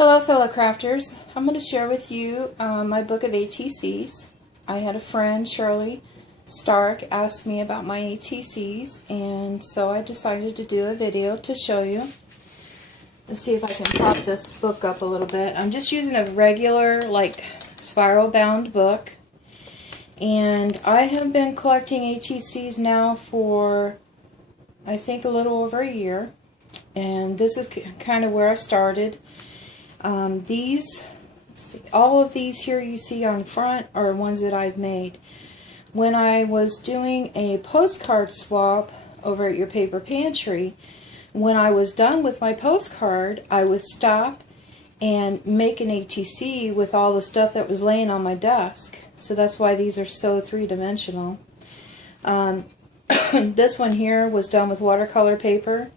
Hello fellow crafters, I'm going to share with you my book of ATCs. I had a friend, Shirley Stark, ask me about my ATCs, and so I decided to do a video to show you. Let's see if I can pop this book up a little bit. I'm just using a regular spiral bound book, and I have been collecting ATCs now for I think a little over a year, and this is kind of where I started. All of these here you see on front are ones that I've made. When I was doing a postcard swap over at your paper pantry, when I was done with my postcard, I would stop and make an ATC with all the stuff that was laying on my desk. So that's why these are so three-dimensional. This one here was done with watercolor paper.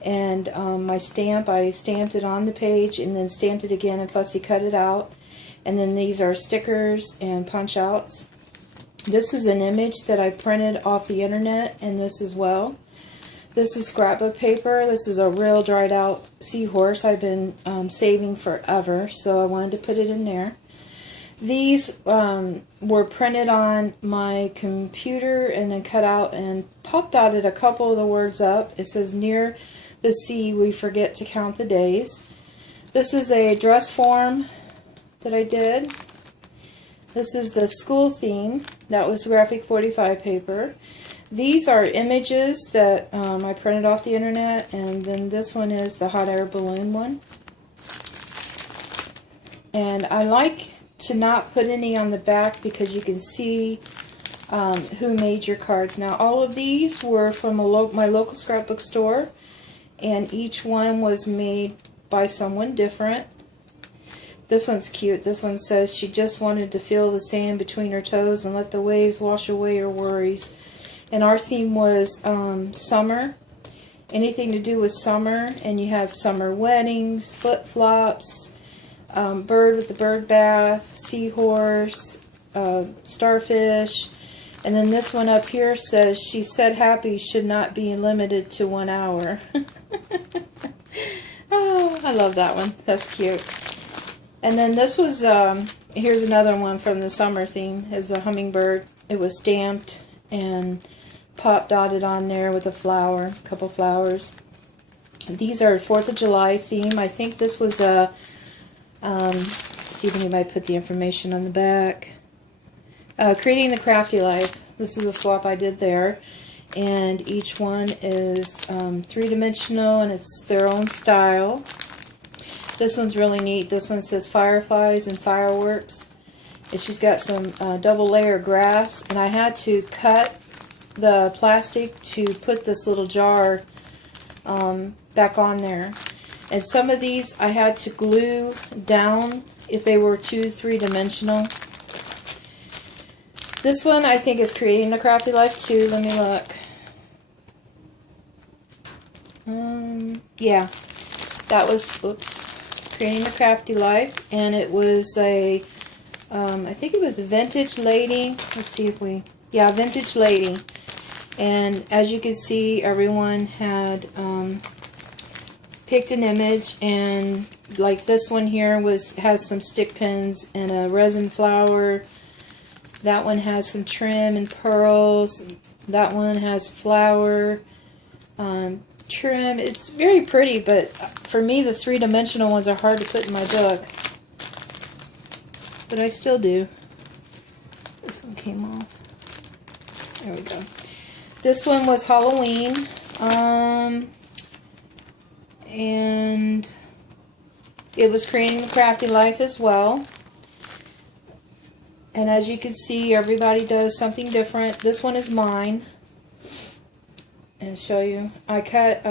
And my stamp, I stamped it on the page and then stamped it again and fussy cut it out. And then these are stickers and punch outs. This is an image that I printed off the internet, and this as well. This is scrapbook paper. This is a real dried out seahorse I've been saving forever, so I wanted to put it in there. These were printed on my computer and then cut out and pop dotted a couple of the words up. It says, "Near the sea we forget to count the days." This is a dress form that I did. This is the school theme. That was graphic 45 paper. These are images that I printed off the internet, and then this one is the hot air balloon one. And I like to not put any on the back because you can see who made your cards. Now all of these were from my local scrapbook store, and each one was made by someone different. This one's cute. This one says she just wanted to feel the sand between her toes and let the waves wash away her worries. And our theme was summer, anything to do with summer, and you have summer weddings, flip-flops, bird with the bird bath, seahorse, starfish. And then this one up here says, "She said happy should not be limited to 1 hour." Oh, I love that one. That's cute. And then this was, here's another one from the summer theme. It's a hummingbird. It was stamped and pop dotted on there with a flower, a couple flowers. These are 4th of July theme. I think this was a, see if anybody put the information on the back. Creating the Crafty Life. This is a swap I did there, and each one is three-dimensional, and it's their own style. This one's really neat. This one says fireflies and fireworks, and she's got some double layer grass, and I had to cut the plastic to put this little jar back on there. And some of these I had to glue down if they were too three-dimensional. This one I think is Creating the Crafty Life too. Let me look. Yeah, that was, oops, Creating the Crafty Life, and it was a, I think it was a Vintage Lady. Let's see if we, yeah, Vintage Lady. And as you can see, everyone had picked an image, and like this one here has some stick pins and a resin flower. That one has some trim and pearls. That one has flower, trim. It's very pretty, but for me the three-dimensional ones are hard to put in my book. But I still do. This one came off. There we go. This one was Halloween, and it was Creating the Crafty Life as well. And as you can see, everybody does something different. This one is mine. And I'll show you. I cut,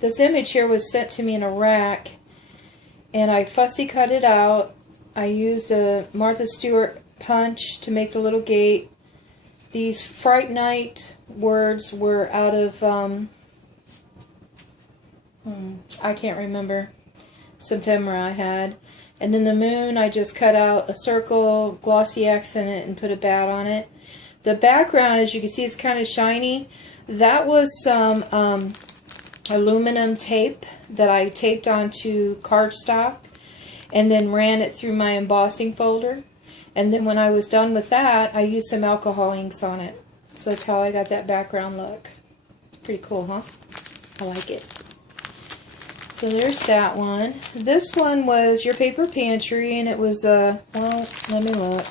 this image here was sent to me in a rack, and I fussy cut it out. I used a Martha Stewart punch to make the little gate. These Fright Night words were out of, I can't remember, some ephemera I had. And then the moon, I just cut out a circle, glossy X in it, and put a bat on it. The background, as you can see, it's kind of shiny. That was some aluminum tape that I taped onto cardstock. and then ran it through my embossing folder. And then when I was done with that, I used some alcohol inks on it. So that's how I got that background look. It's pretty cool, huh? I like it. So there's that one. This one was Your Paper Pantry, and it was, well, let me look.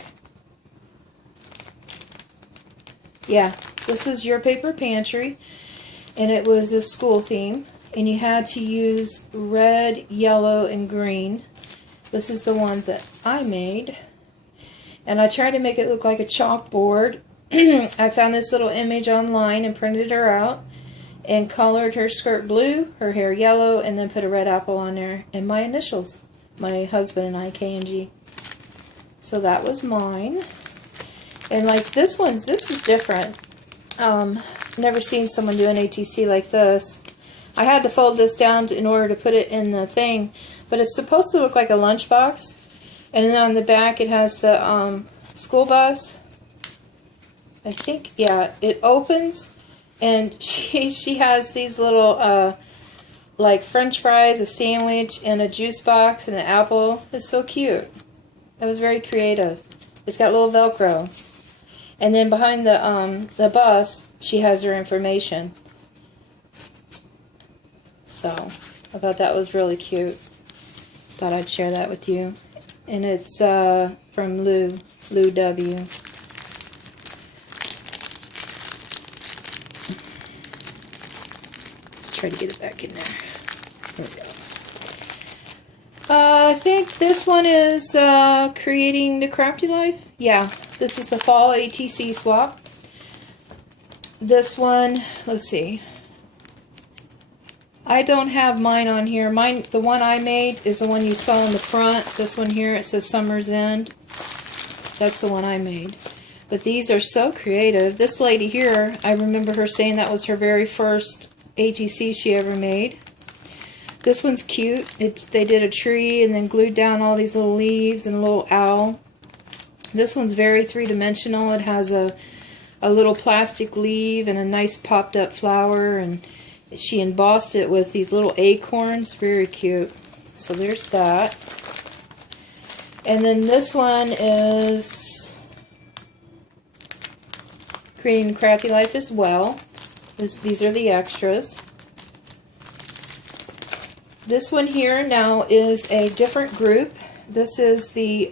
Yeah, this is Your Paper Pantry, and it was a school theme, and you had to use red, yellow, and green. This is the one that I made, and I tried to make it look like a chalkboard. I found this little image online and printed her out and colored her skirt blue, her hair yellow, and then put a red apple on there and my initials, my husband and I, K&G. So that was mine. And like this is different. Never seen someone do an ATC like this. I had to fold this down in order to put it in the thing, but it's supposed to look like a lunchbox. And then on the back it has the school bus. I think, yeah, it opens, and she has these little like French fries, a sandwich, and a juice box, and an apple. It's so cute. That was very creative. It's got little Velcro. And then behind the bus, she has her information. So, I thought that was really cute. Thought I'd share that with you. And it's from Lou W. Let's try to get it back in there. There we go. I think this one is Creating the Crafty Life. Yeah, this is the Fall ATC swap. This one, let's see. I don't have mine on here. Mine, the one I made is the one you saw in the front. This one here, it says Summer's End. That's the one I made. But these are so creative. This lady here, I remember her saying that was her very first ATC she ever made. This one's cute. They did a tree and then glued down all these little leaves and a little owl. This one's very three-dimensional. It has a little plastic leaf and a nice popped up flower, and she embossed it with these little acorns. Very cute. So there's that. And then this one is Creating a Crafty Life as well. These are the extras. This one here now is a different group. This is the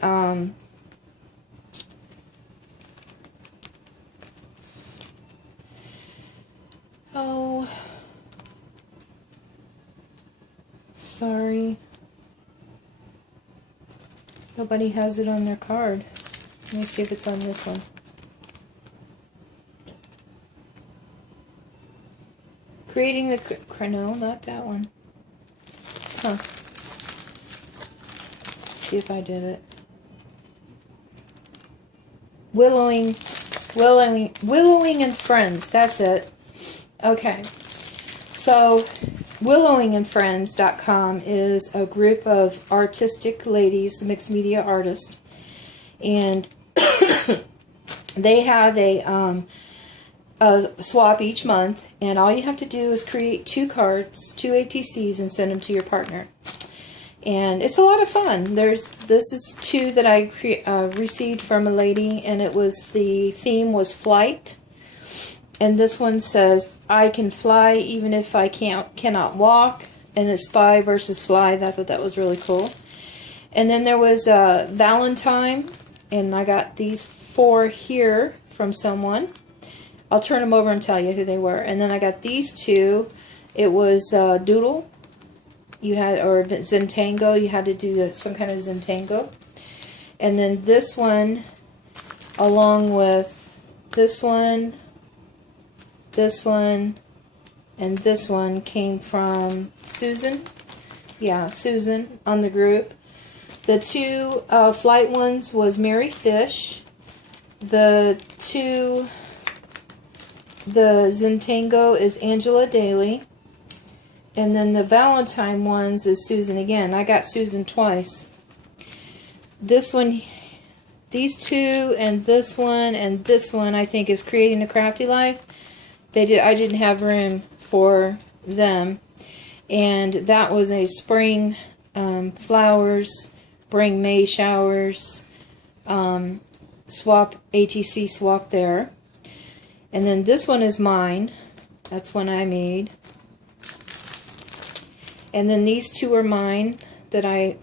oh, sorry, nobody has it on their card. Let me see if it's on this one. Creating the, no, not that one. Huh. See if I did it. Willowing and Friends. That's it. Okay. So, willowingandfriends.com is a group of artistic ladies, mixed media artists, and they have a swap each month, and all you have to do is create 2 cards, 2 ATCs, and send them to your partner. And it's a lot of fun. This is 2 that I received from a lady, and it was, the theme was flight. And this one says, I can fly even if I cannot walk, and it's spy versus fly. I thought that was really cool. And then there was Valentine, and I got these 4 here from someone. I'll turn them over and tell you who they were. And then I got these 2. It was Doodle. You had, or Zentango. You had to do some kind of Zentango. And then this one, along with this one, and this one came from Susan. Yeah, Susan on the group. The 2 flight ones was Mary Fish. The Zentango is Angela Daly. And then the Valentine ones is Susan again. I got Susan twice. This one, these 2, and this one, I think is Creating a Crafty Life. I didn't have room for them. And that was a spring flowers bring May showers, swap, ATC swap there. And then this one is mine. That's one I made. And then these two are mine that I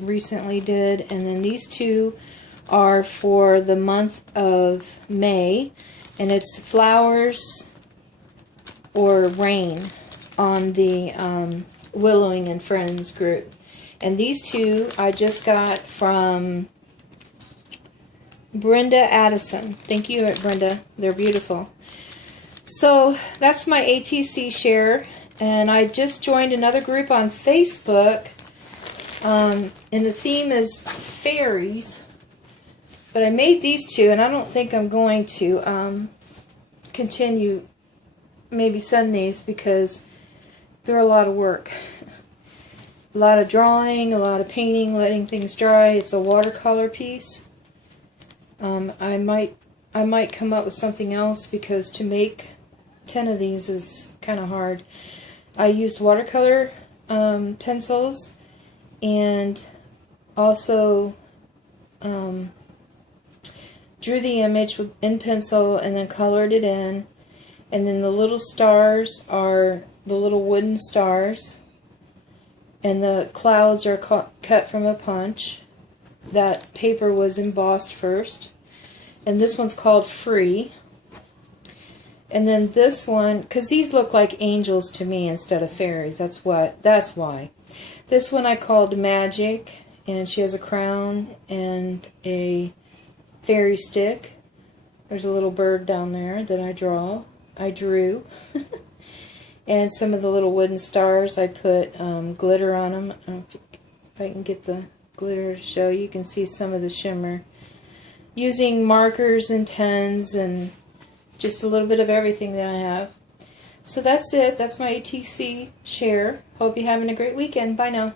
recently did. And then these two are for the month of May. And it's flowers or rain on the Willowing and Friends group. And these two I just got from Brenda Addison. Thank you, Brenda. They're beautiful. So that's my ATC Share. And I just joined another group on Facebook. And the theme is fairies. But I made these two, and I don't think I'm going to continue maybe send these because they're a lot of work. A lot of drawing, a lot of painting, letting things dry. It's a watercolor piece. I might come up with something else because to make 10 of these is kind of hard. I used watercolor pencils and also drew the image in pencil and then colored it in. And then the little stars are the little wooden stars. And the clouds are cut from a punch. That paper was embossed first. And this one's called Free. And then this one, because these look like angels to me instead of fairies. That's why. This one I called Magic. And she has a crown and a fairy stick. There's a little bird down there that I drew. And some of the little wooden stars, I put glitter on them. I don't know if I can get the glitter to show. You can see some of the shimmer. Using markers and pens and just a little bit of everything that I have. So that's it. That's my ATC Share. Hope you're having a great weekend. Bye now.